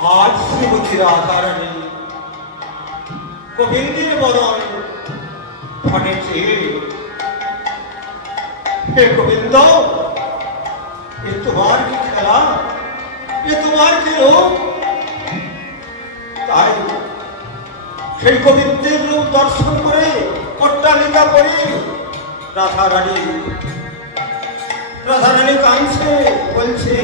आज श्रीमती राधा रानी गोविंदीर बदन फटेছে। हे गोविंद, ये तुम्हार की खेला, ये तुम्हार की रूप। তাই সেই গোবিন্দের রূপ দর্শন করে অট্টালিকা করে রাধা রানী কাঁদছে, বলছে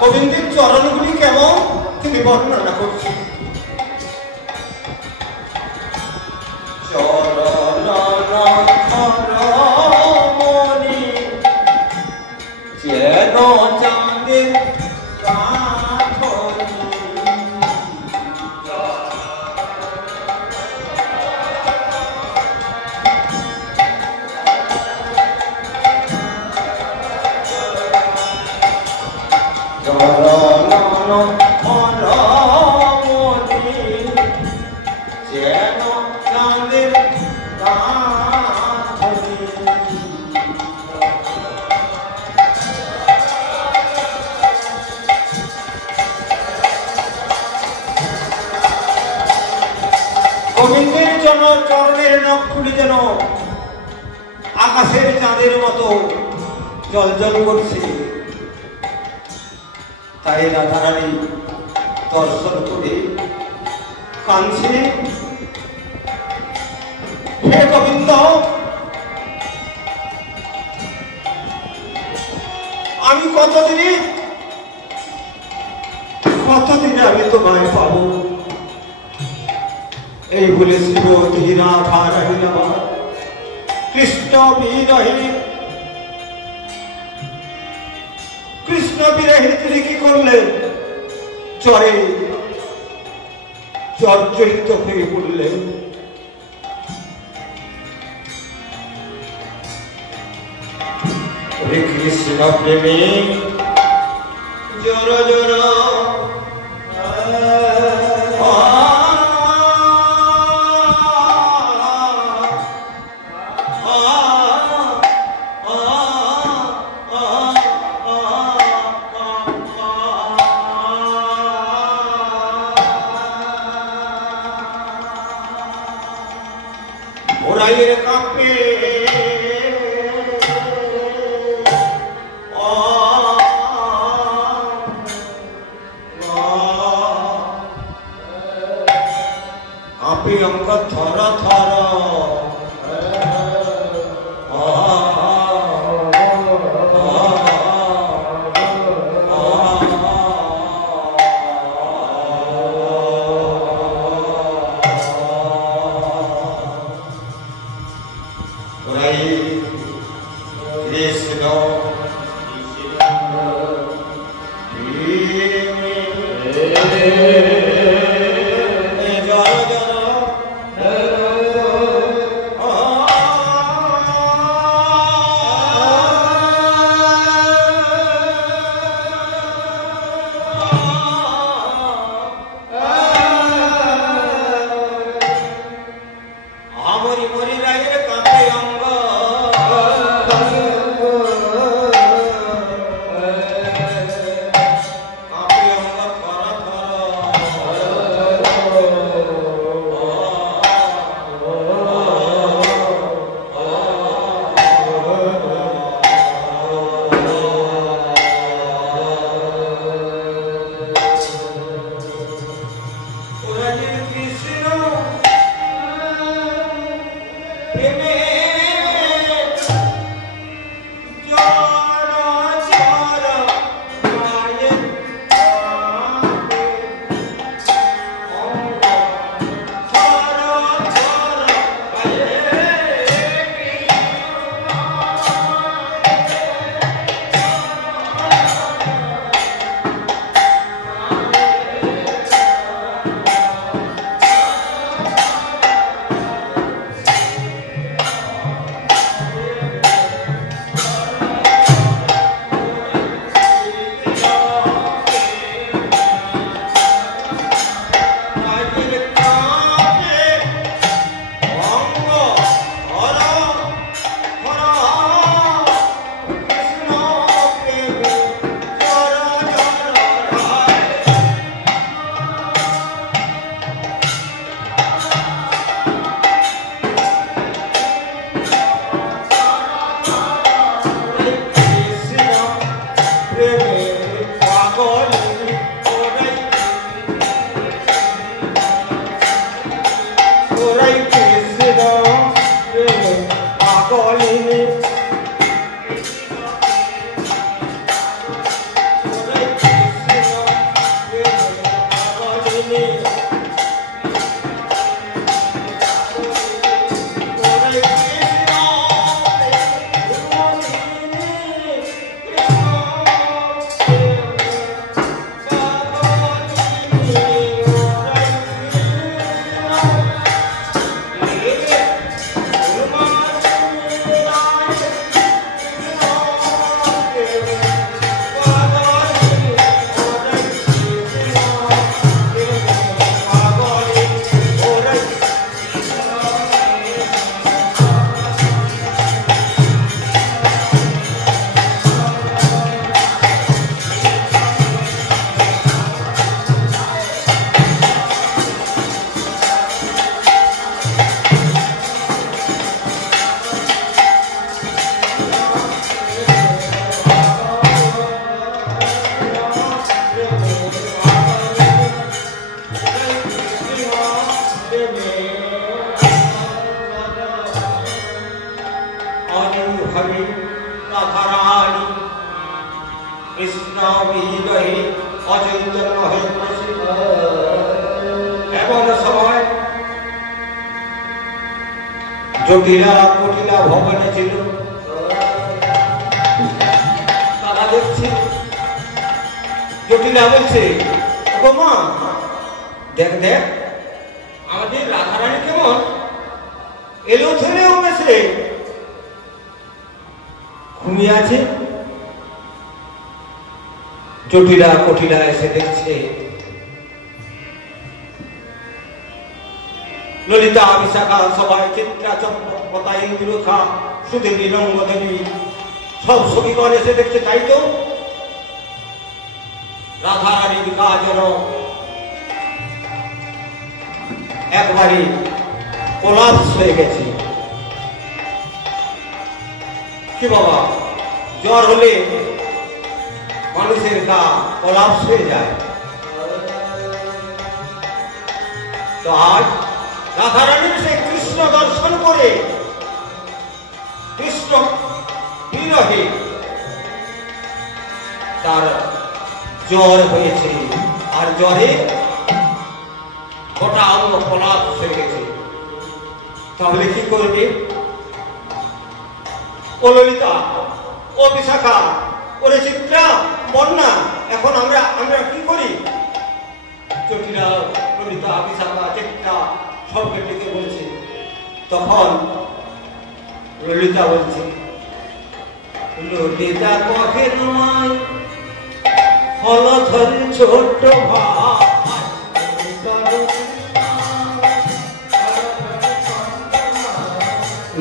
গোবিন্দের চরণগুলি কেমন তিনি বর্ণনা করছেন। চরণমণি যেন চাঁদের গোবিন্দের চরণের নখগুলি যেন আকাশের চাঁদের মতো জ্বলজ্বল করছে। তাই রাধা রানী দর্শন করে কাঁদছে। হে গোবিন্দ, আমি কতদিনে আমি তোমায় পাবো, এই বলে শ্রীমতী রাধা রানী আমার কৃষ্ণ বিরহে তিনি কি করলেন? জ্বরে জর্জরিত হয়ে পড়লেন। হরে কৃষ্ণ প্রেমে জর জর কৃষ্ণ বিহীন অচৈতন্য হয়ে পড়েছে। এমন সময় জটিলা কুটিলা ভবনে ছিল, তারা দেখছে। জটিলা বলছে, ও মা দেখ দেখ আমাদের রাধারানী কেমন এলো ধরে উঠেছে, ঘুমিয়ে আছে। জটিলা কুটিলা এসে দেখছে ললিতা বিশাখা সবাই চিত্রা চম্পা ইন্দ্রখা সুদেবী রঙ্গদেবী সব সখীগণ এসে দেখছে। তাই তো রাধারানীর গা যেন একবারই কোলাপস হয়ে গেছে। কি বাবা, জ্বর হলে মানুষের গা কোলাপস হয়ে যায়। তো আজ রাধারানীর সেই কৃষ্ণ দর্শন করে কৃষ্ণ বিরহে তার জ্বর হয়েছে, আর জ্বরে গোটা অঙ্গ কোলাপস হয়ে গেছে। তাহলে কি করবে? ও ললিতা, ও বিশাখা, ওরে চিত্রা, বন্যা, এখন আমরা কি করি? জটিলা ললিতা বিশাখা চিত্রা সবকে ডেকে বলছে। তখন ললিতা বলছে, ললিতা কহে নয় হলধর ছোট ভাই,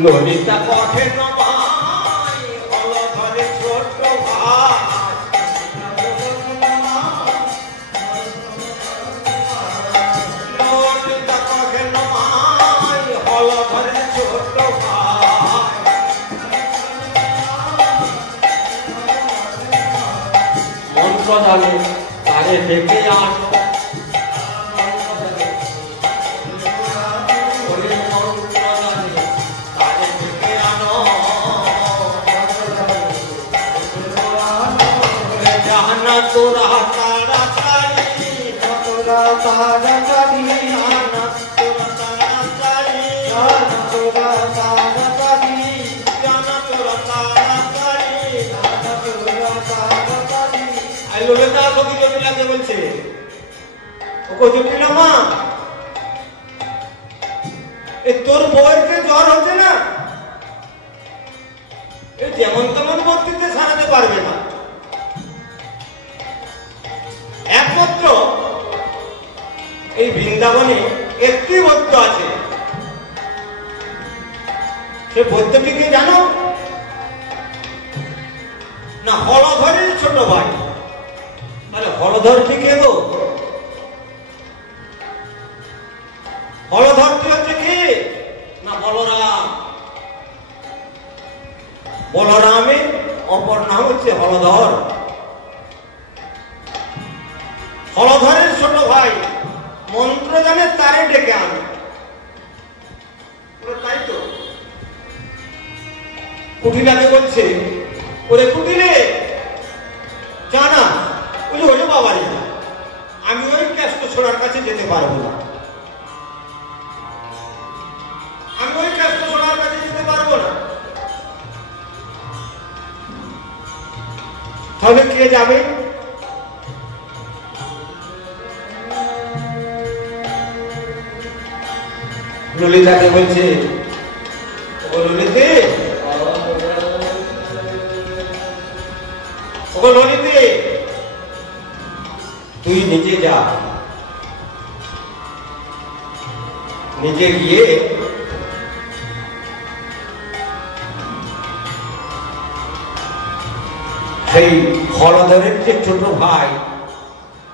ললিতা কহে নয় হলধর ছোট ভাই, ললিতা কহে নয় হলধর ছোট ভাই, মন্ত্র জানে তারে ডেকে আনো, তোরা তাড়াতাড়ি তোরা তাড়াতাড়ি তোরা তাড়াতাড়ি তোরা তাড়াতাড়ি তোরা তাড়াতাড়ি তোরা তাড়াতাড়ি। আর ললিতা সখী জটিলাকে বলছে, ওগো জটিলা মা, এ তোর বউয়ের যে জ্বর হচ্ছে না, এ যেমন তেমন বক্তৃতা সারাতে পারবে না। একমাত্র এই বৃন্দাবনে একটি বৌদ্ধ আছে, সে বৌদ্ধটিকে জানো না? হলধরের ছোট ভাই। তাহলে হলধরটি কে গো? হলধরটি হচ্ছে কে না? বলরাম। বলরামের অপর নাম হচ্ছে হলধর। হলধরের ছোট ভাই মন্ত্র জানে, তারে ডেকে আনে। তাই তো কুটিলাকে বলছে, ওরে কুটিলে জানা, বলি ওরে বাবারে, আমি ওই ক্যাস্ট ছোড়ার কাছে যেতে পারবো না, আমি ওই ক্যাস্ট ছোড়ার কাছে যেতে পারবো না। তাহলে কে যাবে? ললিতাকে বলছে, ও ললিতে, ও ললিতে, তুই নিজে যা, নিজে গিয়ে সেই হলধরের যে ছোট ভাই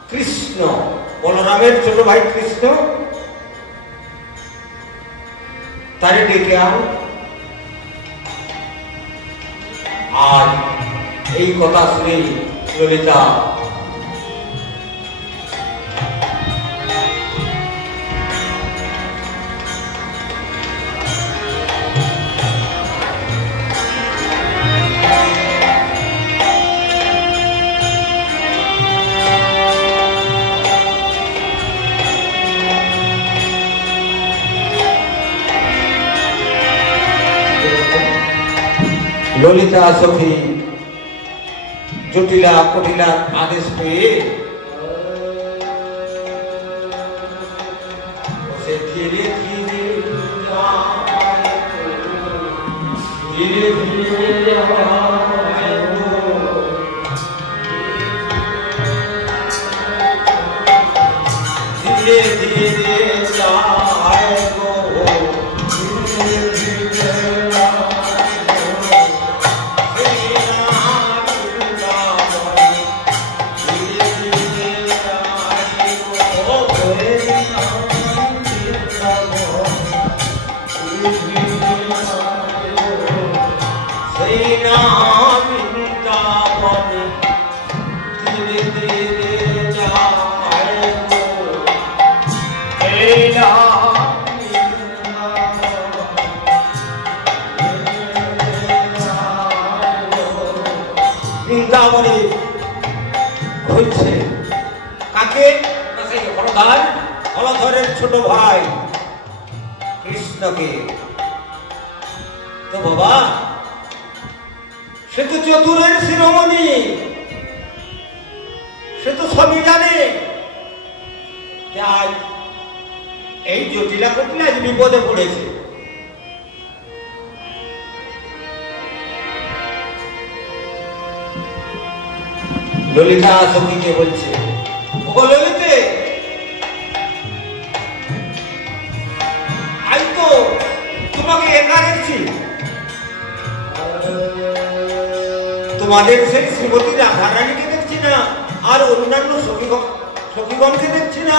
কৃষ্ণ, বলরামের ছোট ভাই কৃষ্ণ, তারে ডেকে আন। আর এই কথা শুনে ললিতা ললিতা সখী জটিলা কটিলার আদেশ পেয়ে সে ধীরে ধীরে ধীরে ধীরে ধীরে ধীরে যায় গো বৃন্দাবনে হচ্ছে কাকে হলধরের ছোট ভাই কৃষ্ণকে। তো বাবা সে তো চতুরের শিরোমণি, সে তো সবই জানে যে আজ এই জটিলা কটিলা আজ বিপদে পড়েছে। ললিতা সখীকে বলছে, ও ললিতে আজ তো তোমাকে একা দেখছি, তোমাদের সেই শ্রীমতী রাধারানীকে দেখছি না, আর অন্যান্য সখীগণকে দেখছি না।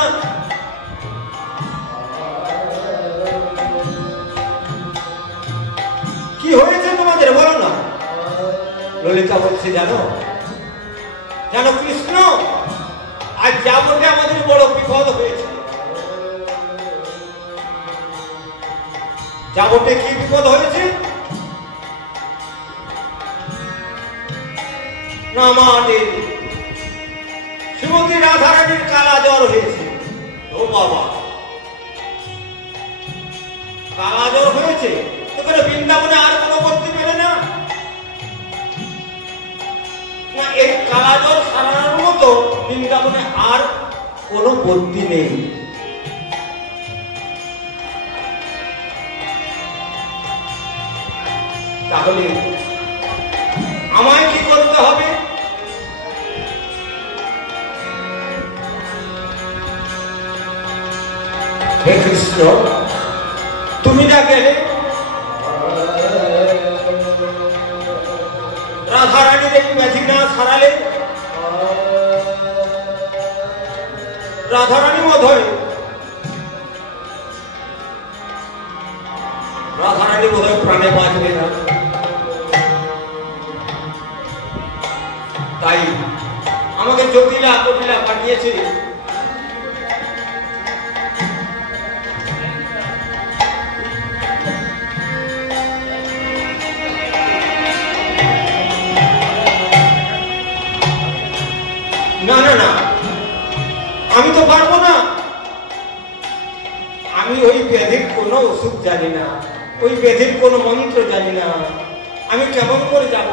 কি হয়েছে তোমাদের বলো না। ললিতা বলছে, জানো জানো কৃষ্ণ, আজ যাবতে আমাদের বড় বিপদ হয়েছে। যাবতে কি বিপদ হয়েছে না, আমাদের শ্রীমতী রাধারানীর কালা জ্বর হয়েছে। ও বাবা, কালা জ্বর হয়েছে তো করে বৃন্দাবনে আর কোনো করতে পেরে না। না, এই কালা জ্বর সারানোর মতো বৃন্দাবনে আর কোনো বদ্যি নেই। তাহলে আমায় কি করতে হবে? হে কৃষ্ণ, তুমি না গেলে রাধারানীর এই ব্যাধি না সারালে, রাধারানী বোধহয় প্রাণে বাঁচবে না। তাই আমাকে জটিলা কটিলা পাঠিয়েছে। না না না, আমি তো পারবো না। আমি ওই ব্যাধির কোনো ওষুধ জানি না, ওই ব্যাধির কোনো মন্ত্র জানি না। আমি কেমন করে যাব?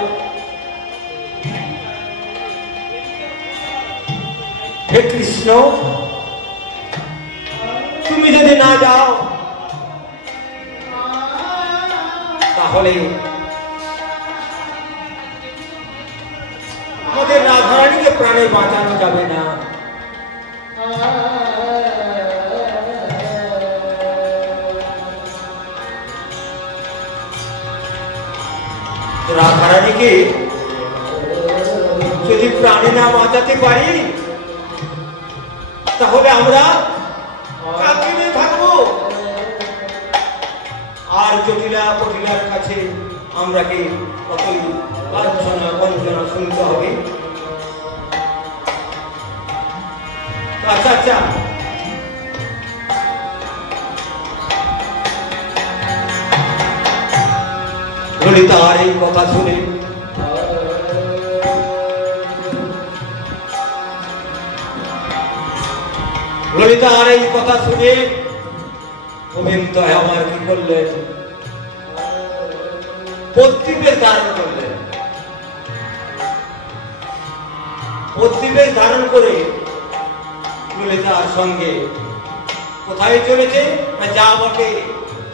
হে কৃষ্ণ, তুমি যদি না যাও তাহলে আমাদের রাধারানীকে প্রাণে বাঁচানো যাবে না। রাধারানীকে যদি প্রাণে না বাঁচাতে পারি তাহলে আমরা কাকে নিয়ে থাকবো? আর জটিলা কটিলার কাছে আমরা কি কতই লাঞ্ছনা বঞ্চনা শুনতে হবে? আচ্ছা আচ্ছা, ললিতার এই কথা শুনে ললিতার এই কথা শুনে গোবিন্দ আমার কি করলেন? পত্নীদের ধারণ করলেন। প্রতিবেশ ধারণ করে ললিতার সঙ্গে কোথায় চলেছে না যা বটে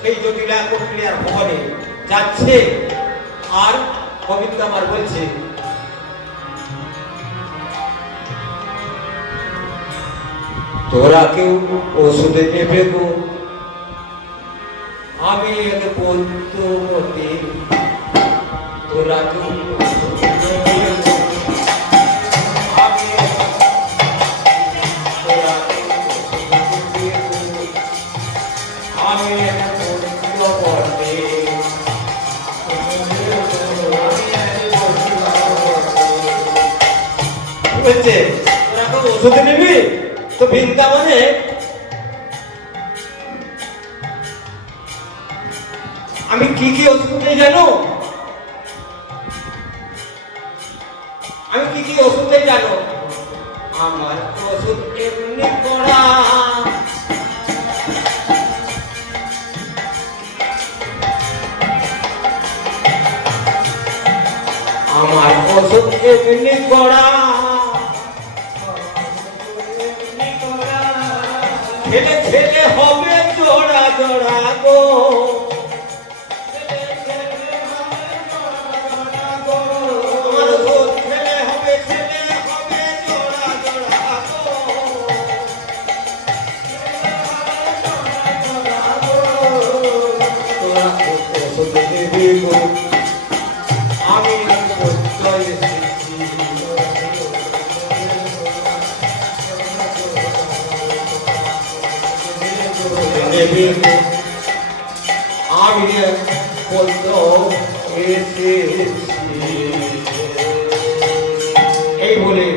সেই জটিলা প্রক্রিয়ার ভবনে যাচ্ছে। আর গোবিন্দ আমার বলছে, তোরা কেউ ওষুধে নেবে গো, আমি এক বন্ধু বটে, তোরা কেউ ওষুধ নিবি তো বৃন্দাবনে আমি কি কি ওষুধ নেই জানো? আমি কি কি ওষুধ নেই জানো? আমার ওষুধ এমনি করা, আমার ওষুধ এমনি করা, ছেলে ছেলে হবে জোড়া জোড়া গো, আমার ওষুধ ছেলে হবে জোড়া জোড়া গো, তোরা ওষুধ দেবি গো, আমি আমি এই বলে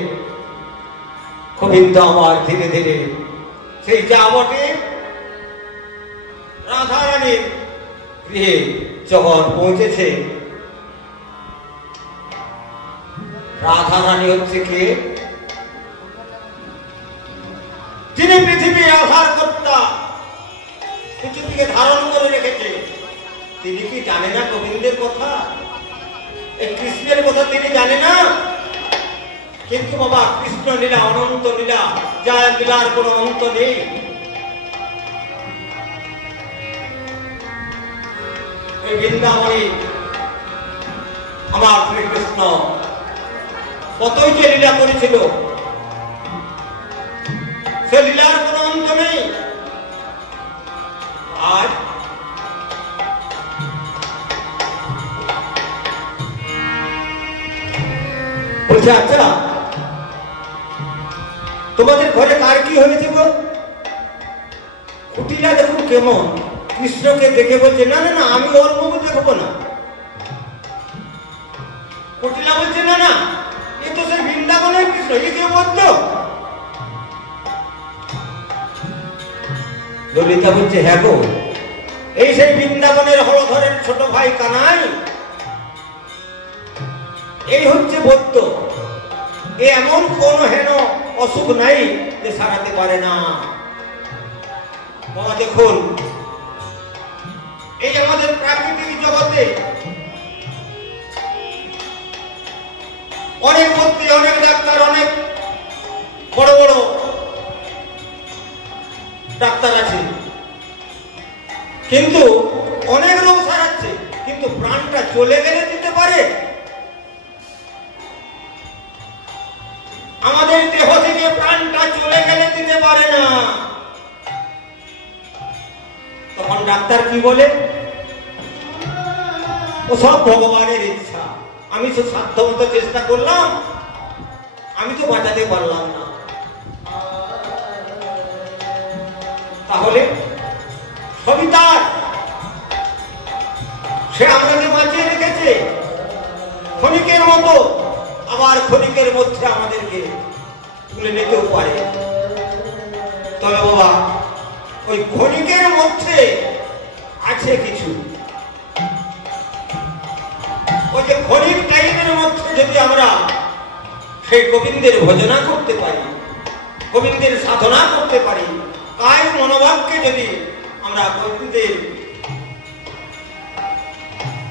গোবিন্দ আমার ধীরে ধীরে সেই যা বটে রাধারানীর গৃহে যখন পৌঁছেছে। রাধারানী হচ্ছে কে? যিনি পৃথিবী আধার কর্তা, পৃথিবীকে ধারণ করে রেখেছে। তিনি কি জানে না গোবিন্দের কথা, এই কৃষ্ণের কথা তিনি জানে না? কিন্তু বাবা কৃষ্ণ লীলা অনন্ত লীলা, যা লীলার কোনো অন্ত নেই। এই বৃন্দাবনে আমার শ্রীকৃষ্ণ কতই যে লীলা করেছিল, সে লীলার কোনো অন্ত নেই। আজ বলছে, আচ্ছা তোমাদের ঘরে কার কি হয়েছে গো? কুটিলা দেখুন কেমন কৃষ্ণকে দেখে বলছে, না না না আমি ওর মুখ দেখবো না। কুটিলা বলছে, না না এ তো সেই বৃন্দাবনের কৃষ্ণ, এ কে বলতো? ললিতা বলছে, হ্যাঁ গো এই সেই বৃন্দাবনের হলধরের ছোট ভাই কানাই, এই হচ্ছে বৈদ্য। এ এমন কোন হেন অসুখ নাই যে সারাতে পারে না। বাবা দেখুন, এই আমাদের প্রাকৃতিক জগতে অনেক মন্ত্রী, অনেক ডাক্তার, অনেক বড় বড় ডাক্তার আছে, কিন্তু অনেক রোগ সারাচ্ছে, কিন্তু প্রাণটা চলে গেলে দিতে পারে? আমাদের দেহ থেকে প্রাণটা চলে গেলে দিতে পারে না। তখন ডাক্তার কি বলে? ও সব ভগবানের ইচ্ছা, আমি তো সাধ্যমতো চেষ্টা করলাম, আমি তো বাঁচাতে পারলাম না। তাহলে সবই তার, সে আমাকে বাঁচিয়ে রেখেছে ক্ষণিকের মতো, আবার ক্ষণিকের মধ্যে আমাদেরকে তুলে নিতেও পারে। তবে বাবা ওই ক্ষণিকের মধ্যে আছে কিছু, ওই যে ক্ষণিক টাইমের মধ্যে যদি আমরা সেই গোবিন্দের ভজনা করতে পারি, গোবিন্দের সাধনা করতে পারি, কায় মনোভাবকে যদি আমরা গোবিন্দের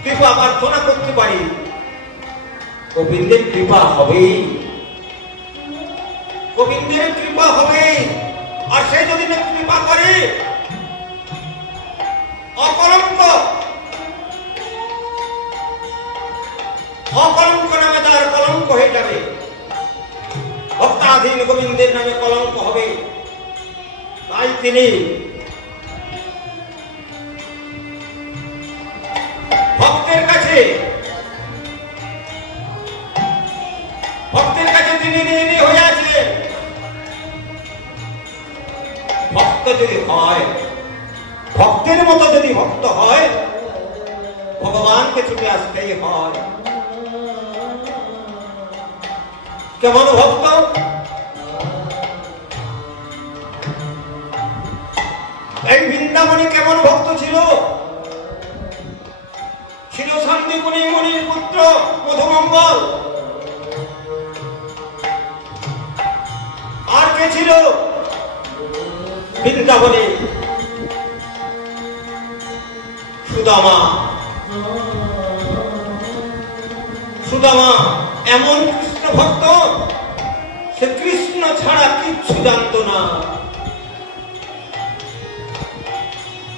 কৃপা প্রার্থনা করতে পারি, গোবিন্দের কৃপা হবেই। কৃষ্ণের কৃপা হবে। আর সে যদি কৃপা করে অকলঙ্ক অকলঙ্ক নামে তার কলঙ্ক হয়ে যাবে, ভক্তাধীন গোবিন্দের নামে কলঙ্ক হবে। তাই তিনি ভক্তের কাছে তিনি ঋণী হয়ে আছেন। ভক্ত যদি হয়, ভক্তের মতো যদি ভক্ত হয়, ভগবানকে ছুটে আসতেই হয়। কেমন ভক্ত? এই বৃন্দাবনে কেমন ভক্ত ছিল? ছিল শান্তিপুরী মুনির পুত্র মধুমঙ্গল। আর কে ছিল বৃন্দাবনে? সুদামা। সুদামা এমন কৃষ্ণ ভক্ত, সে কৃষ্ণ ছাড়া কিচ্ছু জানত না।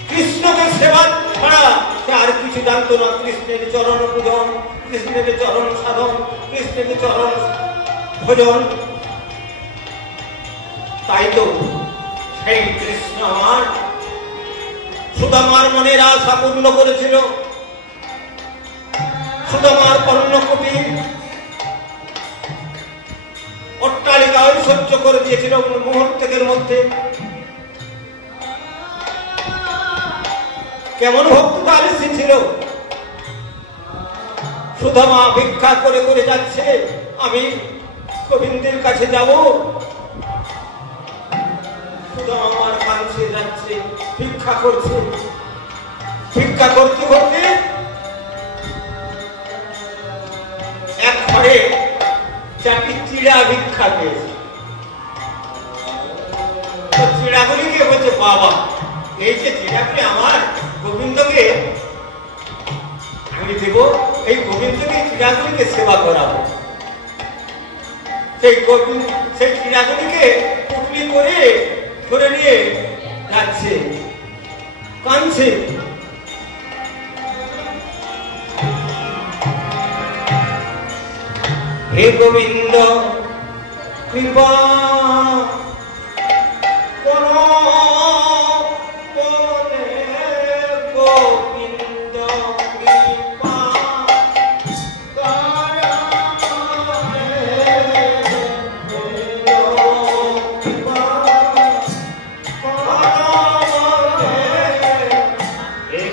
কৃষ্ণকে সেবা ছাড়া সে আর কিছু জানত না। কৃষ্ণের চরণ পূজন, কৃষ্ণের চরণ সাধন, কৃষ্ণের চরণ ভজন। তাই তো সেই কৃষ্ণ আমার সুদামার মনের আশা পূর্ণ করেছিল। সুদামার কর্ণকুটি অট্টালিকা ঐশ্বর্য করে দিয়েছিল মুহূর্তের মধ্যে। কেমন ভক্ত তার ছিল? সুদামা ভিক্ষা করে করে যাচ্ছে, আমি গোবিন্দের কাছে যাব। সুদামা আমার কাছে যাচ্ছে, ভিক্ষা করছে। ভিক্ষা করতে করতে এক ঘরে চারটি চিড়া ভিক্ষা পেয়েছে। চিড়াগুলিকে বলছে, বাবা এই যে চিড়াগুলি আমার গোবিন্দকে আমি দেব, এই গোবিন্দকে চিড়াগুলিকে সেবা করাবো। সেই চিড়াগুলিকে পুটলি করে ধরে নিয়ে যাচ্ছে, কাঁদছে। হে গোবিন্দ কৃপা করো,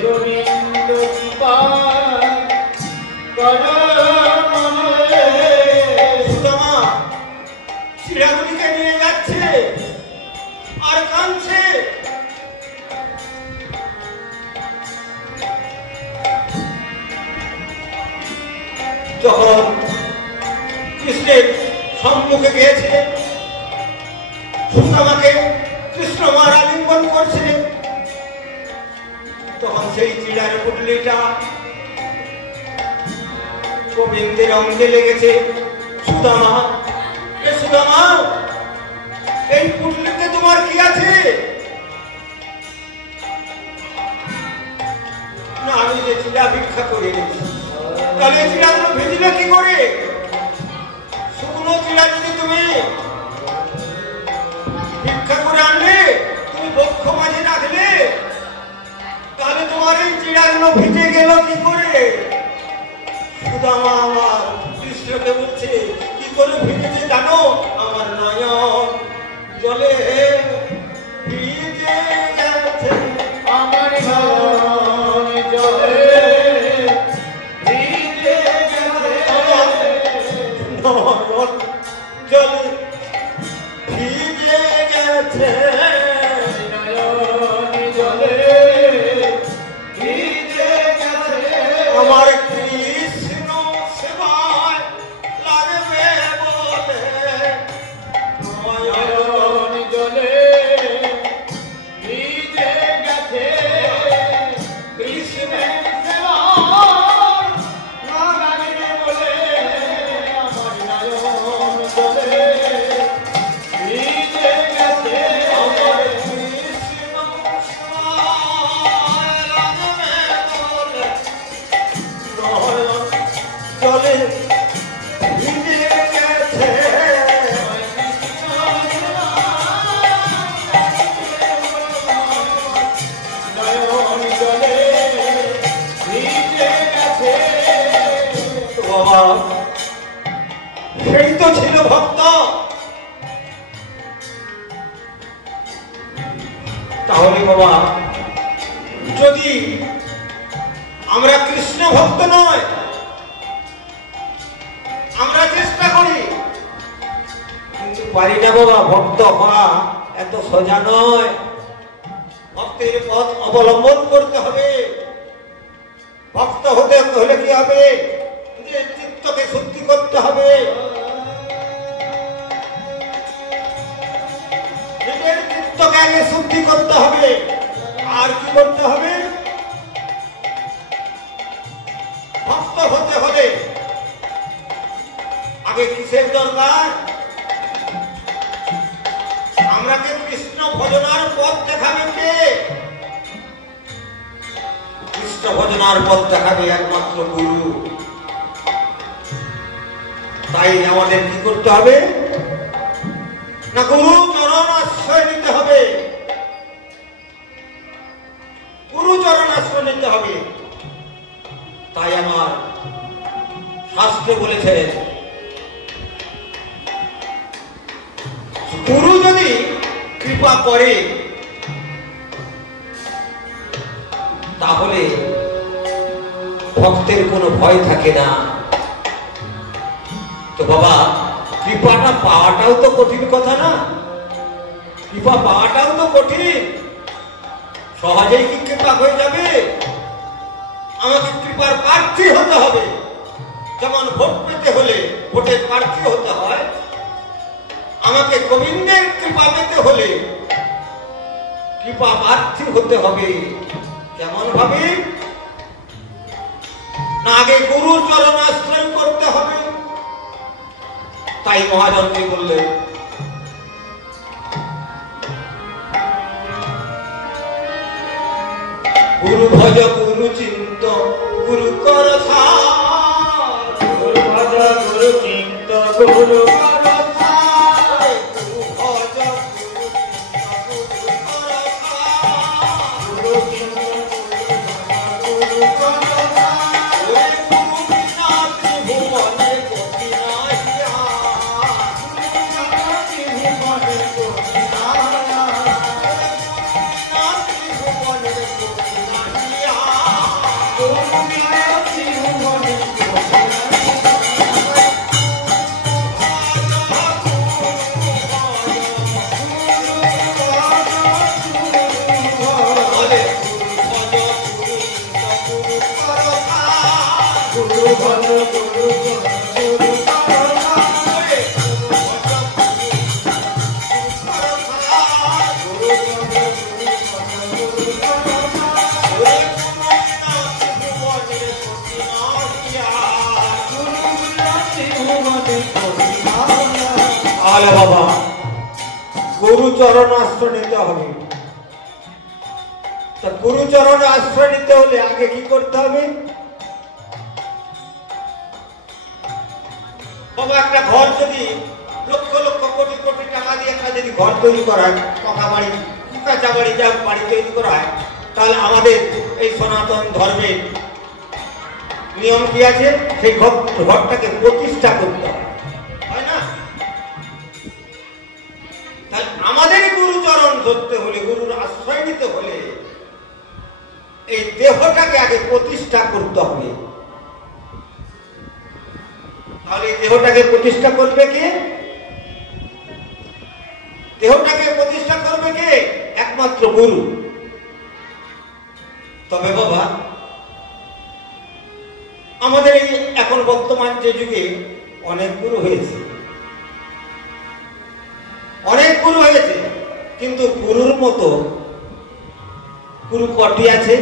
গোবিন্দ কৃপা চিড়াগুলিকে নিয়ে যাচ্ছে আর কাঁদছে। যখন কৃষ্ণের সম্মুখে গিয়েছে, সুদামাকে কৃষ্ণ মার আলিঙ্গন করছে, তখন সেই চিড়ার পুটলিটা গোবিন্দের অঙ্গে লেগেছে। সুদামা, সুদামা এই পুটলিতে তোমার কি আছে? না, আমি যে চিড়া ভিক্ষা করে এনেছি। তাহলে চিড়াগুলো ভেজিলে কি করে? শুকনো চিড়া যদি তুমি ভিক্ষা করে আনলে, তুমি বক্ষ মাঝে রাখলে, তাহলে তোমার এই চিড়াগুলো ভিজে গেল কি করে? সুদামা আমার কৃষ্ণকে বলছে, কি করে ভিজেছে জানো? আমার নয়ন জলে ভিজে গেছে, আমার নয়ন জলে ভিজে গেছে, নয়ন জলে ভিজে গেছে, নয়ন জলে ভিজে গেছে, আমার কৃষ্ণ সেবায় লাগবে বলে, নয়ন জলে ভিজে গেছে, কৃষ্ণের সেবায় লাগবে বলে, আমার নয়ন জলে ভক্ত। তাহলে বাবা যদি আমরা কৃষ্ণ ভক্ত নয়, আমরা চেষ্টা করি কিন্তু পারি না বাবা। ভক্ত হওয়া এত সোজা নয়। ভক্তের পথ অবলম্বন করতে হবে। ভক্ত হতে হলে কি হবে? নিজের চিত্তকে শুদ্ধি করতে হবে, নিজের চিত্তকে আগে শুদ্ধি করতে হবে। আর কি করতে হবে? ভক্ত হতে হলে আগে কিসের দরকার? আমরাকে কৃষ্ণ ভজনার পথ দেখাবে কে? কৃষ্ণ ভজনার পথ দেখাবে একমাত্র গুরু। তাই আমাদের কি করতে হবে? না, গুরু চরণ আশ্রয় নিতে হবে। গুরু চরণ আশ্রয় নিতে হবে। তাই আমার শাস্ত্রে বলেছে, গুরু যদি কৃপা করে তাহলে ভক্তের কোনো ভয় থাকে না। তো বাবা, কৃপাটা পাওয়াটাও তো কঠিন কথা না? কৃপা পাওয়াটাও তো কঠিন। সহজেই কি কৃপা হয়ে যাবে? আমাকে কৃপার প্রার্থী হতে হবে। যেমন ভোট পেতে হলে ভোটের প্রার্থী হতে হয়, আমাকে গোবিন্দের কৃপা পেতে হলে কৃপা প্রার্থী হতে হবে। কেমন ভাবে? না, আগে গুরু চরণ আশ্রয় করতে হবে। তাই মহাজনকে বললেন, গুরু ভজ গুরু চিন্ত গুরু কর সার। গুরু ভজ গুরু চিন্ত গুরু কর সার। গুরু ভজ গুরু চিন্ত গুরু কর সার। গুরু বিনা ত্রিভুবনে গতি নাহিয়া। আলে বাবা, গুরু চরণ আশ্রয় নিতে হবে। তা গুরু চরণ আশ্রয় নিতে হলে আগে কি করতে হবে? বাবা, একটা ঘর যদি লক্ষ লক্ষ কোটি কোটি টাকা দিয়ে একটা যদি ঘর তৈরি করা হয়, পাকা বাড়ি, কাঁচা বাড়ি, যা বাড়ি তৈরি করা হয়, তাহলে আমাদের এই সনাতন ধর্মের নিয়ম কি আছে? সেই ঘরটাকে প্রতিষ্ঠা করতে হয়, হয় না? তাহলে আমাদের গুরুচরণ ধরতে হলে, গুরুর আশ্রয় নিতে হলে এই দেহটাকে আগে প্রতিষ্ঠা করতে হবে। তাহলে এই দেহটাকে প্রতিষ্ঠা করবে কে? দেহটাকে প্রতিষ্ঠা করবে কে? একমাত্র গুরু। তবে বাবা, আমাদের এই এখন বর্তমান যে যুগে অনেক গুরু হয়েছে, অনেক গুরু হয়েছে, কিন্তু গুরুর মতো গুরু কটি আছে?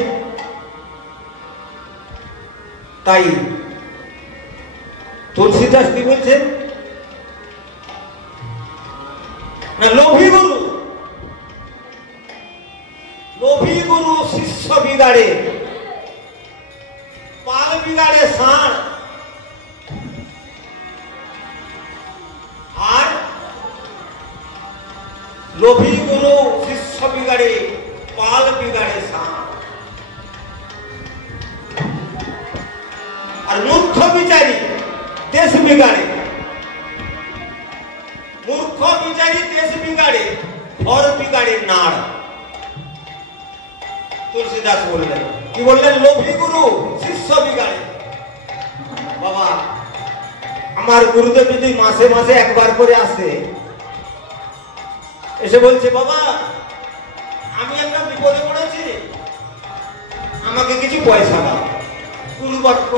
তাই তুলসীদাস কি বলছেন? না, লোভী গুরু, লোভী গুরু শিষ্য বিগাড়ে, পাল বিগাড়ে ষাঁড়। আর লোভী গুরু শিষ্য বিগাড়ে, পাল বিগাড়ে ষাঁড়। আর মূর্খ বিচারী দেশ বিগাড়ে। মূর্খ বিচারী দেশ বিগাড়ে, ঘর বিগাড়ে নাড়। তুলসীদাস বললেন, কি বললেন? লোভী গুরু শিষ্য বিগাড়ে। বাবা, আমার গুরুদেব যদি মাসে মাসে একবার করে আসে, এসে বলছে, বাবা আমি একটা বিপদে পড়েছি, আমাকে কিছু পয়সা দাও। গুরু বাক্য,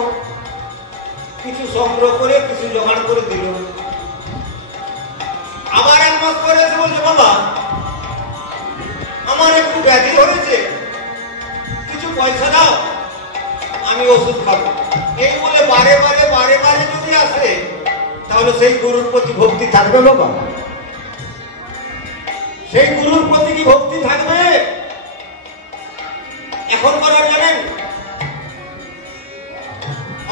কিছু সংগ্রহ করে কিছু জোগাড় করে দিল। আবার এক মাস পরে এসে বলছে, বাবা আমার একটু ব্যাধি হয়েছে, কিছু পয়সা দাও, আমি ওষুধ খাবো। এই বলে বারে বারে বারে বারে যদি আসে, তাহলে সেই গুরুর প্রতি ভক্তি থাকবে বাবা? সেই গুরুর প্রতি কি ভক্তি থাকবে? এখন করার জানেন,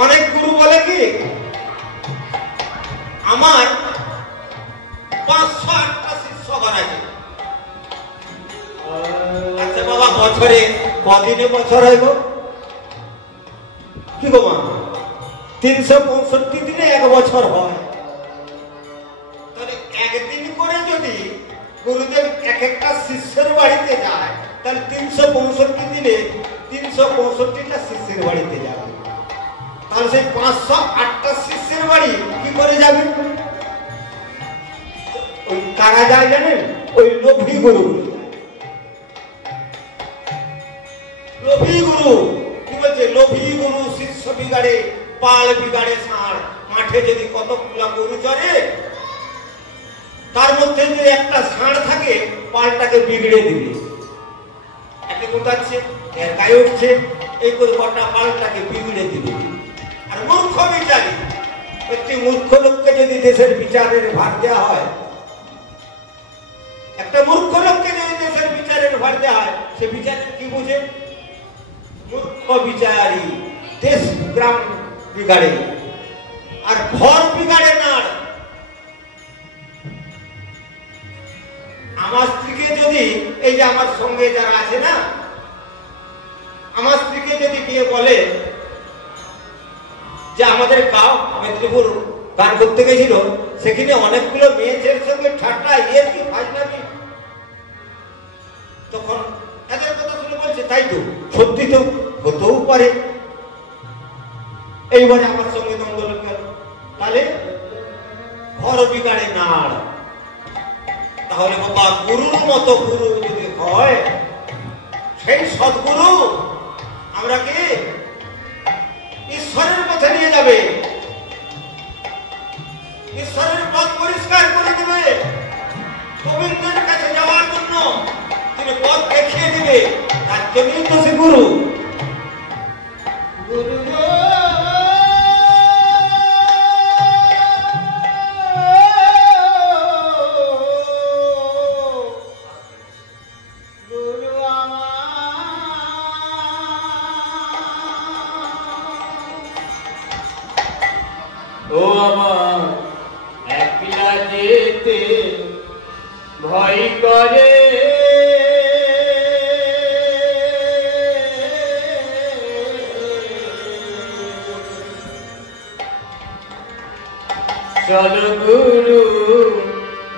অনেক গুরু বলে কি, আমার 500-8টা শিষ্য বানাইছে। আচ্ছা বাবা, বছরে কদিনে বছর হয় গো? কি গো মা? 365 দিনে এক বছর হয়। তাহলে একদিন করে যদি গুরুদেব এক একটা শিষ্যের বাড়িতে যায়, তাহলে 365 দিনে 365টা শিষ্যের বাড়িতে যাবে। তাহলে সেই 508টা শিষ্যের বাড়ি কি করে যাবে? ওই কারা যায় জানেন? ওই লোভী গুরু। লোভী গুরু কি বলছে? লোভী গুরু শিষ্য বিগাড়ে, পাল বিগাড়ে ষাঁড়। মাঠে যদি কতগুলা গরু চড়ে, তার মধ্যে যদি একটা ষাঁড় থাকে, পালটাকে বিগড়ে দিবে। একে কোথাচ্ছে, এর গায়ে উঠছে, এই করে কটা পালটাকে বিগড়ে দিবে। আর মূর্খ বিচারী, একটি মূর্খ লোককে যদি দেশের বিচারের ভার দেওয়া হয়, একটা মূর্খ লোককে যদি দেশের বিচারের ভার দেওয়া হয়, সে বিচারের কি বুঝে? মূর্খ বিচারী দেশ গ্রাম বিগাড়ে, আর ঘর বিগাড়ে নাড়। আমার স্ত্রীকে যদি, এই যে আমার সঙ্গে যারা আছে না, আমার স্ত্রীকে যদি গিয়ে বলে যে আমাদের গাঁও মেদিনীপুর গান করতে গেছিল, সেখানে অনেকগুলো মেয়েদের সঙ্গে ঠাট্টা কি ফাজলামি, তখন এদের কথা শুনে বলছে, তাই তো, সত্যি তো হতেও পারে। এইবারে আমার সঙ্গে দ্বন্দ্ব গেল, তাহলে ঘর বিগাড়ে নাড়। তাহলে বাবা, গুরুর মতো গুরু যদি হয়, সেই সদ্গুরু আমরা কি ঈশ্বরের পথে নিয়ে যাবে, ঈশ্বরের পথ পরিষ্কার করে দেবে। গোবিন্দের কাছে যাওয়ার জন্য তিনি পথ দেখিয়ে দেবে, তার জন্যই তো সে গুরু। গুরু ও আমার একলা যেতে ভয় করে, চলো গুরু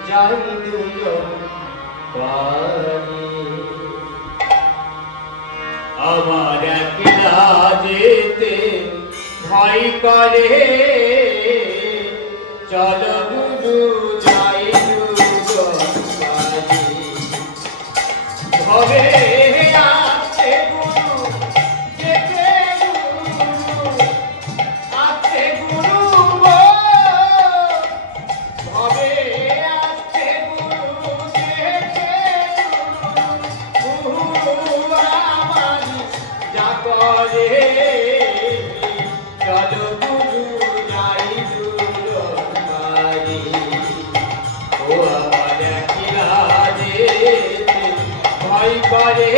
যাই দুজন পানি। আমার একলা যেতে ভয় করে, চলো গুরু যাই দুজন পানি। ঘরে আছে গুরু, যেতে গুরু, আছে গুরু গো। ঘরে আছে গুরু, যেতে গুরু, গুরু আমারি যা করে, চলো গুরু যাই দুজন পানি। ও আমার একলা যেতে ভয় করে,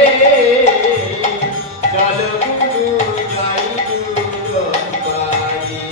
চলো গুরু যাই দুজন পানি।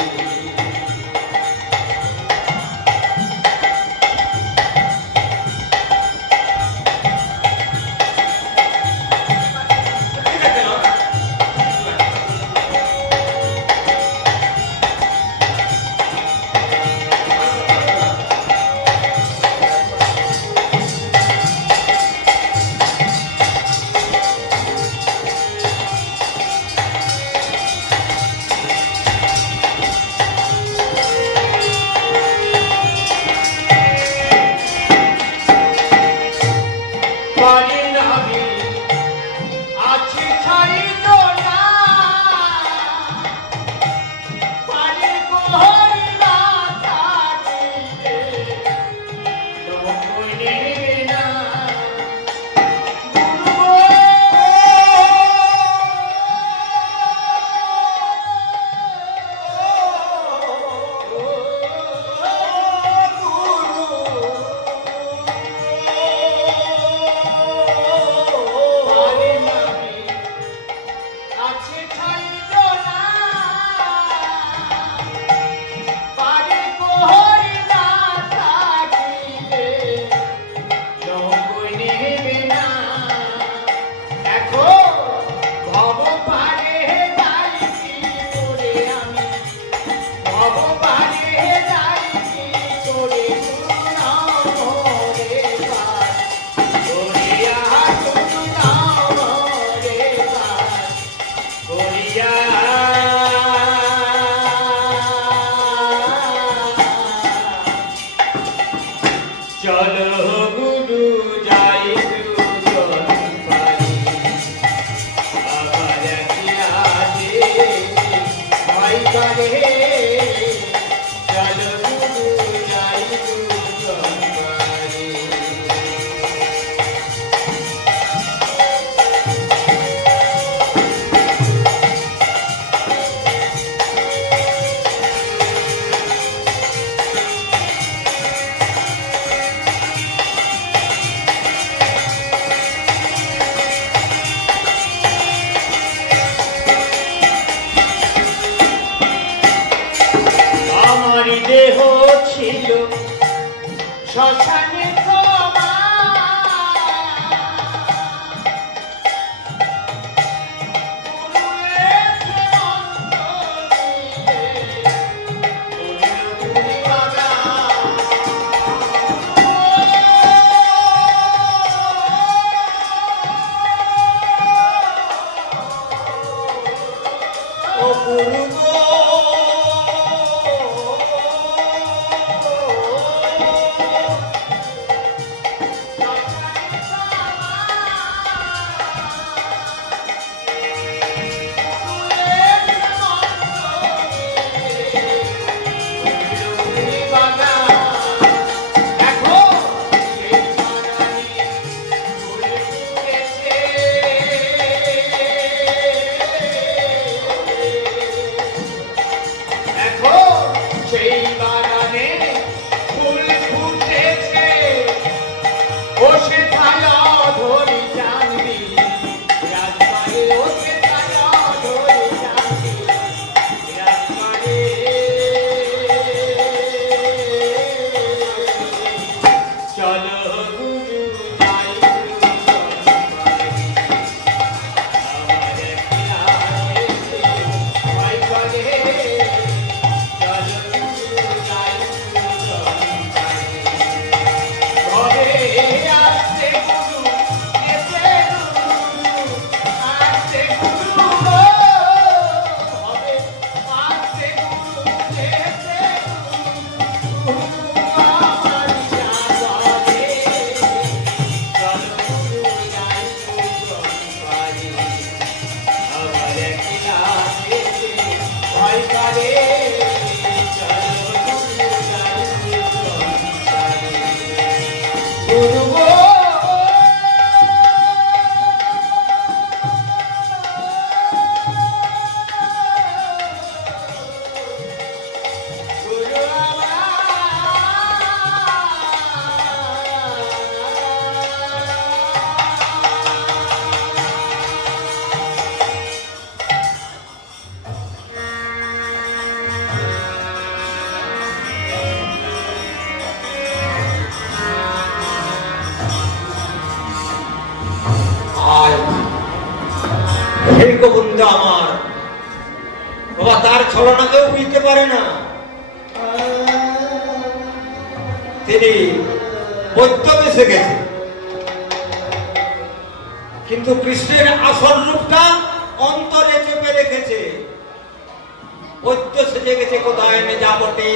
চলো গুরু যাই দুজন পারি আবার একলাতে ভয় করে চলো গুরু যাই দুজন পারি দেহ ছিল শ্মশানে গোবিন্দ আমার বাবা তার ছলনা কেউ বুঝতে পারে না। তিনি বৈদ্য বেসে গেছে, কিন্তু কৃষ্ণের আসল রূপটা অন্তরে চেপে রেখেছে। বৈদ্য সেজে গেছে কোথায় যা বটে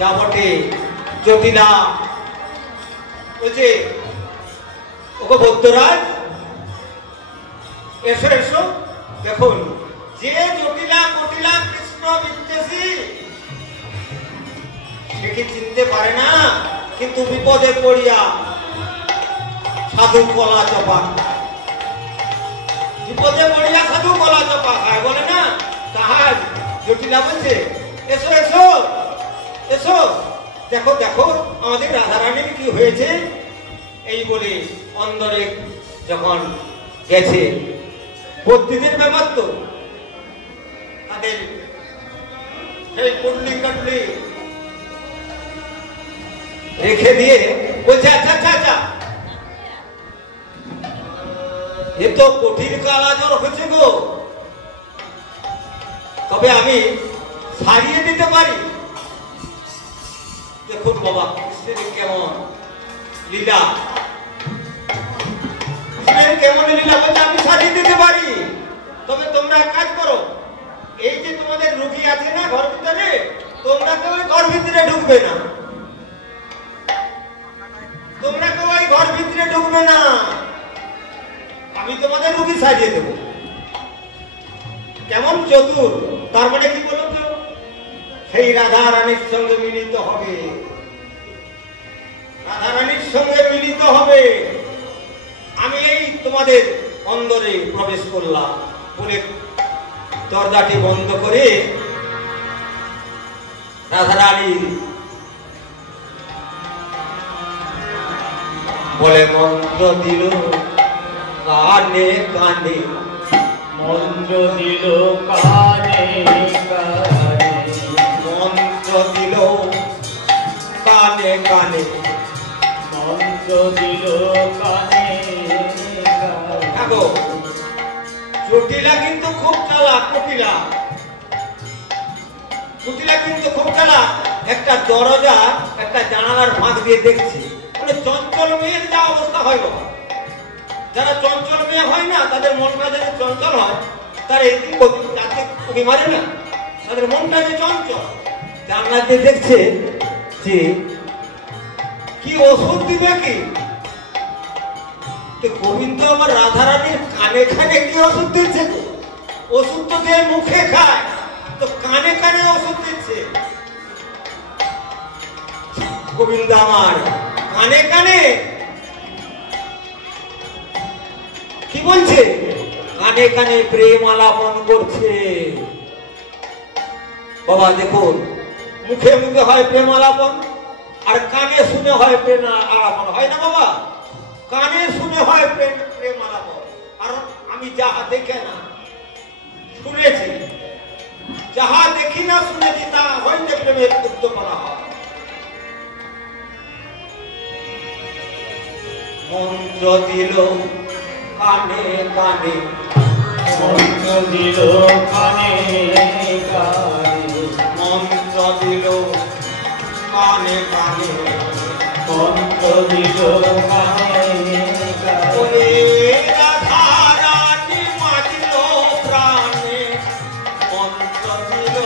যা বটে জটিলা বলছে ওকে বৈদ্যরাজ এসো এসো, দেখুন যে জটিলা কটিলা কৃষ্ণ বিদ্বেষী সে কি চিনতে পারে না, কিন্তু বিপদে পড়িয়া সাধু কলা চপা বিপদে পড়িয়া সাধু কলা চপা খায় বলে না, তাহার জটিলা বলছে এসো এসো এসো, দেখো দেখো আমাদের রাধারানীর কি হয়েছে। এই বলে অন্দরে যখন গেছে, বদ্যিদের ব্যাপার তো তাদের সেই কুণ্ডলি কাণ্ডলি রেখে দিয়ে বলছে আচ্ছা আচ্ছা আচ্ছা এ তো কঠিন কালা জ্বর হচ্ছে গো, তবে আমি সারিয়ে দিতে পারি। দেখুন বাবা কৃষ্ণের কেমন লীলা, কৃষ্ণের কেমন লীলা বলছে আমি সারিয়ে দিতে পারি, তবে তোমরা কাজ করো, এই যে তোমাদের রোগী আছে না ঘর ভিতরে, তোমরা কেউ ঘর ভিতরে ঢুকবে না, ভিতরে ঢুকবে না, আমি তোমাদের রুগী সাজিয়ে দেবো। কেমন চতুর, তার মানে কি বলো তো? সেই রাধা রানীর সঙ্গে মিলিত হবে, রাধা রানীর সঙ্গে মিলিত হবে। আমি এই তোমাদের অন্দরে প্রবেশ করলাম বলে দরজাটি বন্ধ করে রাধা রানী বলে মন্ত্র দিল কানে কানে, মন্ত্র দিল কানে কানে, মন্ত্র দিল কানে কানে, মন্ত্র দিল কানে কানে। দেখো জটিলা কিন্তু খুব চালাক, কুটিলা কুটিলা কিন্তু খুব চালাক। একটা দরজা একটা জানালার ফাঁক দিয়ে দেখছে, মানে চঞ্চল মেয়ের যা অবস্থা হয় বাবা, যারা চঞ্চল মেয়ে হয় না তাদের মনটা যদি চঞ্চল হয়, তার এদিক ওদিক যাতে উঁকি মারে না, তাদের মনটা যে চঞ্চল। জানলা দিয়ে দেখছে যে কি ওষুধ দিবে কি, তো গোবিন্দ আমার রাধারানীর কানে কানে কি ওষুধ দিচ্ছে? ওষুধ তো দিয়ে মুখে খায়, তো কানে কানে ওষুধ দিচ্ছে। গোবিন্দ আমার কানে কানে কি বলছে? কানে কানে প্রেম আলাপন করছে। বাবা দেখুন, মুখে মুখে হয় প্রেম আলাপন, আর কানে শুনে হয় প্রেম আলাপন, হয় না বাবা? কানে শুনে হয় প্রেম আলাপন। আর আমি যাহা দেখে না শুনেছি, যাহা দেখি না শুনেছি, তা হইতে প্রেমের যুদ্ধ করা হয়। মন্ত্র দিল কানে কানে, মন্ত্র দিল কানে কানে, মন্ত্র দিল কানে কানে, মন্ত্র দিল কানে কানে। ওরে রাধা রানী মাতিল প্রাণে, মন্ত্র দিল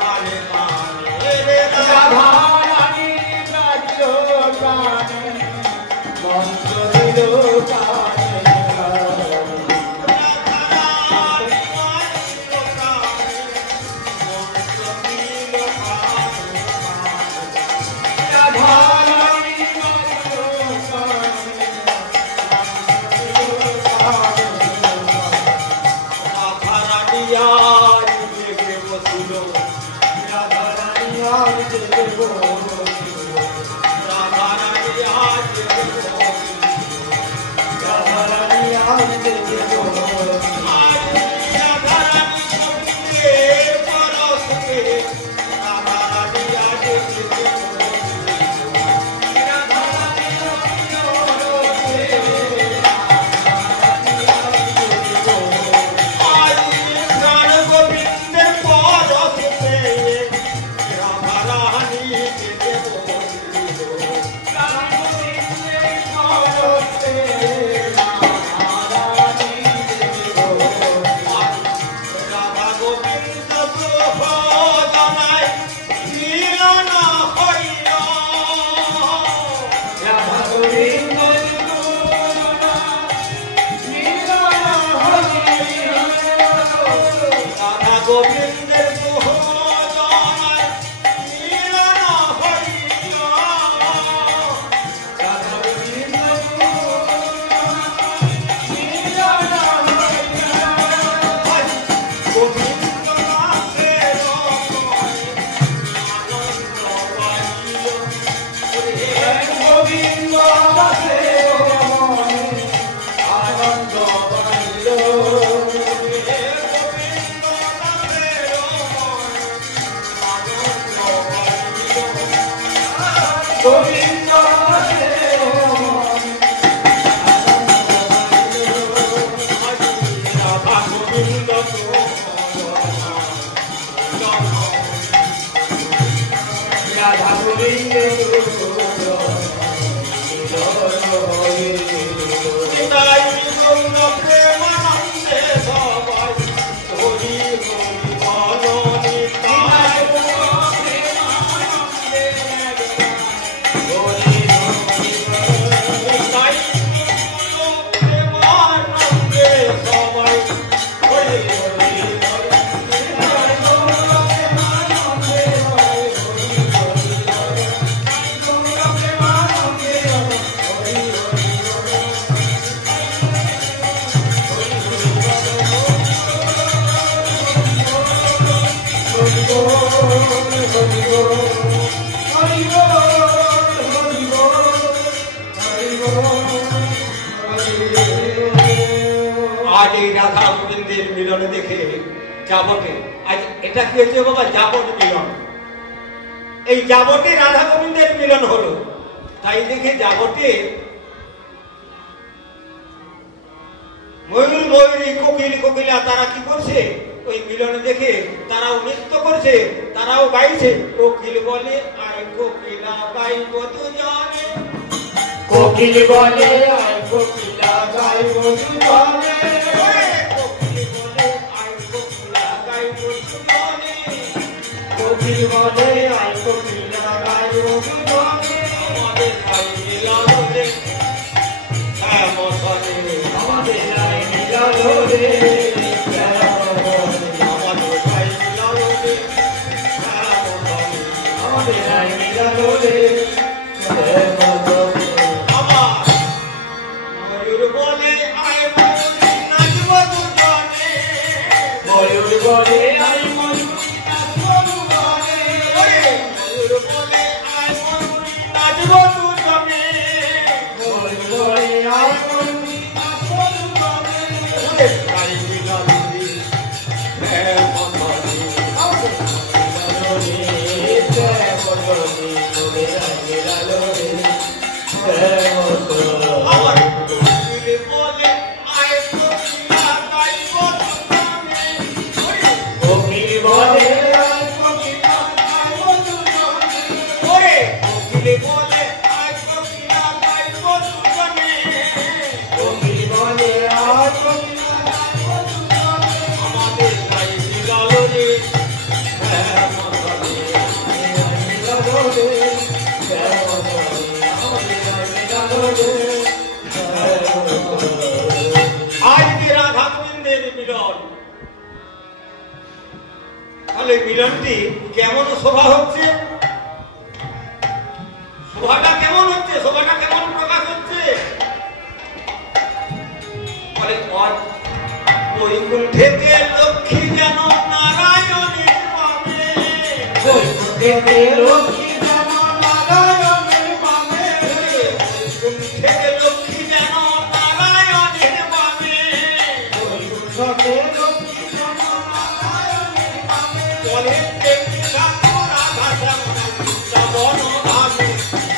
কানে কানে, রে রাধা রানী রাজ্য কানে, মন্ত্র দিল কানে কানে। রাধা রানী রাজ্য কানে, রাধা রানী আজ দেব, রাধা রানী আজ দেব। মিলনে দেখে যাবটে, আজ এটা কি হচ্ছে বাবা? যাবট মিলন। এই যাবটে রাধা গোবিন্দের মিলন হলো। তাই দেখে যাবটে ময়ূর ময়ূরী কোকিল কোকিলা তারা কি করছে? ওই মিলনে দেখে তারাও নৃত্য করছে, তারাও গাইছে। কোকিল বলে আয় কোকিলা গাইব দুজনে, কোকিল বলে আয় কোকিলা গাইব দুজনে, কোকিল বলে আয় কোকিলা গাইব দুজনে, কোকিল বলে আয় কোকিলা গাইব দুজনে, আমাদের ভাই মিলন রে শ্যামসনে, আমাদের আয় মিলন রে আমাদের ভাই মিলন রে শ্যামসনে, আমাদের আয় মিলন রে আমার ময়ূর বলে আয় ময়ূরী নাচব দুজনে, ময়ূর বলে আয় ময়ূরী নাচব দুজনে, ময়ূর বলে আয় ময়ূরী নাচব দুজনে, ময়ূর বলে আয় ময়ূরী নাচব দুজনে, ওরে ভাই মিলন রে শ্যামসনে, আমার কোকিল বলে আয় কোকিলা গাইব দুজনে, কোকিল বলে আয় কোকিলা গাইব দুজনে, ওরে কোকিল বলে আয় কোকিলা গাইব দুজনে, কোকিল বলে আয় কোকিলা গাইব দুজনে, আমাদের ভাই মিলন রে শ্যামসনে, আজকে রাধা গোবিন্দের মিলন। তাহলে মিলনটি কেমন শোভা হচ্ছে? শোভাটা কেমন হচ্ছে? শোভাটা কেমন প্রকাশ হচ্ছে? বলে বৈকুণ্ঠেতে লক্ষ্মী যেন নারায়ণের পাবে, বৈকুণ্ঠেতে লক্ষ্মী যেন নারায়ণের পাবে, বৈকুণ্ঠেতে লক্ষ্মী যেন নারায়ণের পাবে, বৈকুণ্ঠেতে লক্ষ্মী যেন নারায়ণের পাবে, বলে তেমনি ঠাকুর রাধা শ্যামল শ্রাবণ ধামে,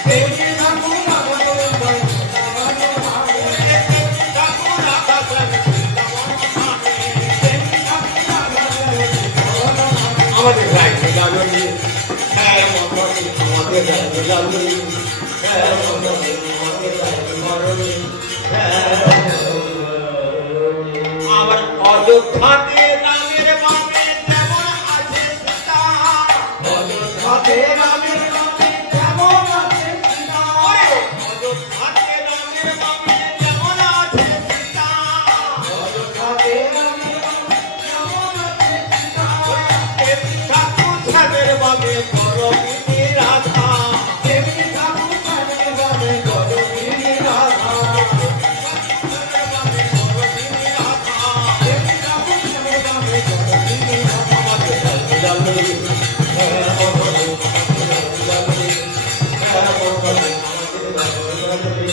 তেমনি ঠাকুর রাধা গোবিন্দ শ্রাবণ ধামে, তেমনি ঠাকুর রাধা শ্যামল শ্রাবণ ধামে, তেমনি ঠাকুর রাধা গোবিন্দ শ্রাবণ ধামে, আমাদের ভাই মিলালি হ্যাঁ মরণি, আমাদের ভাই মিলালি হ্যাঁ মরণি, আমাদের ভাই মরণি হ্যাঁ মরণি। আবার অযোধ্যাতে রামের বামে যেমন আছে সীতা, অযোধ্যাতে রামের বামে যেমন আছে সীতা, অযোধ্যাতে রামের বামে যেমন আছে সীতা, অযোধ্যাতে রামের বামে যেমন আছে সীতা, তেমনি ঠাকুর সাহেবের বামে করবিনী রাধা, তেমনি ঠাকুর সাহেবের বামে করবিনী রাধা, তেমনি ঠাকুর সাহেবের বামে করবিনী রাধা, আমাদের ভাই মিলালি হ্যাঁ মরণি, হ্যাঁ মরণি, আমাদের ভাই মিলালি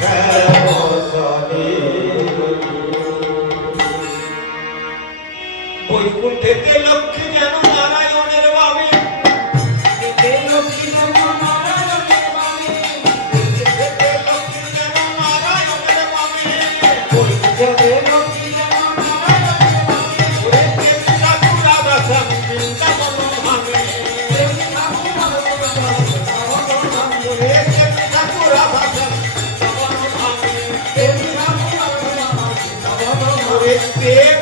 হ্যাঁ মরণি। বৈকুণ্ঠেতে লক্ষ্মী যেন নারায়ণের বামে, তে লক্ষ্মী যেন নারায়ণের বামে, বৈকুণ্ঠেতে লক্ষ্মী যেন নারায়ণের বামে, বৈকুণ্ঠেতে লক্ষ্মী যেন নারায়ণের বামে, ওরে তেমনি ঠাকুর রাধা শ্যাম বৃন্দাবন ধামে, তেমনি ঠাকুর রাধা গোবিন্দ শ্রাবণ ধামে, ওরে তেমনি ঠাকুর রাধা শ্যাম বৃন্দাবন ধামে, তেমনি ঠাকুর রাধা গোবিন্দ শ্রাবণ ধামে, ওরে প্রেম